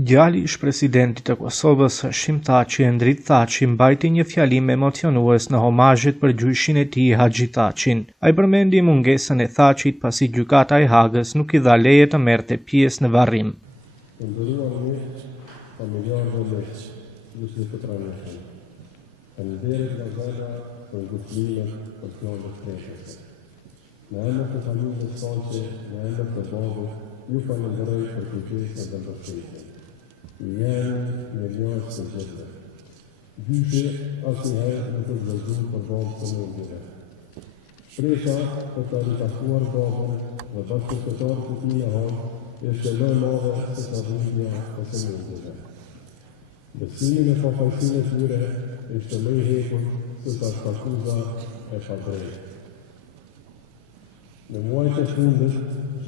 Djali ish presidentit të Kosovës, Hashim Thaçi, Endrit Thaçi, mbajti një fjalim emocionues në homazhet për gjyshin e tij Haxhi Thaçin. Ai përmendi mungesën e Thaçit pasi gjykata e Hagës nuk i dha leje të merrte pjesë në varrim. Ju falenderoj për kujtesën dhe mbështetjen. Në njërës të gjithë. Gjyshi asnjëherë nuk është vëzhguar për babën të mundjeve. Shpresha për të ritakuar babën dhe bashkëpunëtorët e tij në Hagë është më e madhe se tragjedia e së mundjeve. Besimi në pafajësinë e tyre është më i hekur se sa akuza e padrejtë. Në muajt e fundit,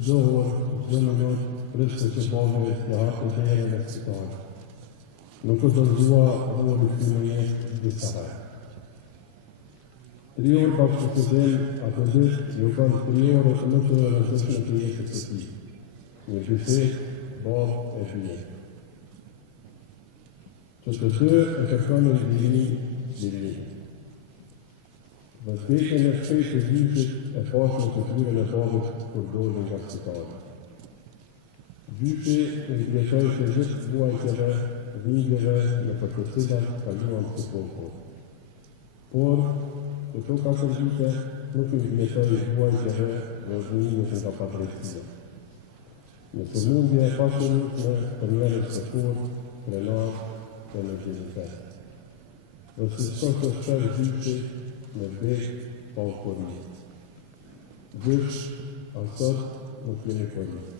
çdo orë, çdo minutë, prishte që babë të hapë derën e spitalit. Nuk u dorëzua roli i jetë disa herë. 3 orë pas shpëtimit, atë ditë ju kanë 3 orë më të rëndësishme të jetës së tij. Një bisedë, babë e fëmijë. Që të dy e kërkoni dini. Vërtetën e shpejtë të gjyshit e pasur të tyren e babës kur dolën nga spitali. Gjyshi i ndjeshoi të gjithë vuajtjeve, dhimbjeve në për të cilat kaluan të kohë. Por, këto 4 vite nuk i ndjeshoi vuajtjeve dhe dhimbjeve nga padrejtia. Në sëmundje e pasuritshme për njerëz të fortë, krenar dhe në gjinitet. Dhe si sot është shpesh gjyshi në vdekje pa u korrigjuar. Gjysh asot nuk jeni korrigjuar.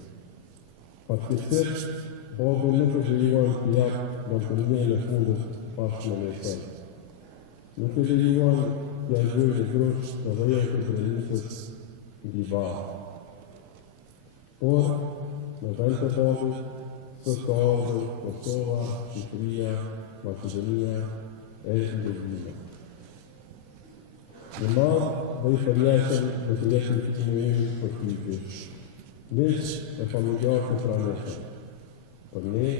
Faktikisht, babë nuk është lejuar të japë dëmtimin e fundit pas në mesë. Nuk është lejuar të ajgjojë në grosh të dhejë të drejtës mbi barë. Por, në vend të babës, sot ka ardhur Kosova, Shqipëria, Maqedonia e Indonezia. Në marë dhe i përjashëm dhe të jeshën fitimin e për të gjysh. Miq e familjarë të praneshëm. Për ne,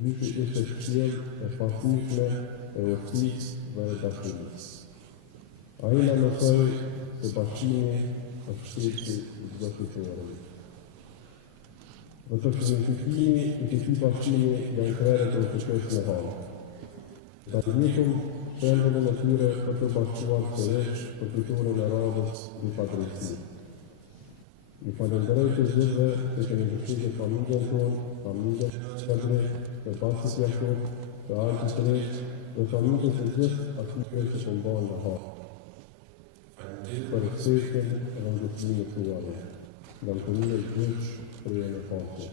gjyshi ishte shkjel e fasishme e urtësisë dhe e dashurisë. Ai na mësoi se bashkimi është shteti i çdo fitore. Dhe të shënëtimi i këtij bashkimi janë krerët e të në Hagë. Ta njëjtëm shembulin e tyre për të bashkuar sërish për fiturën e radhës mbi padrejti. Ju falenderoj të gjithëve që keni mbështetur familjen tonë, familjen Çadri, të pasit Jakub, të Haxhi Thaçi, dhe familjen të gjithë atyre që shëmbajnë në Hagë. Për rësejtën e rëndësimin tuaj, dëmtimin e gjysh për e në pasë.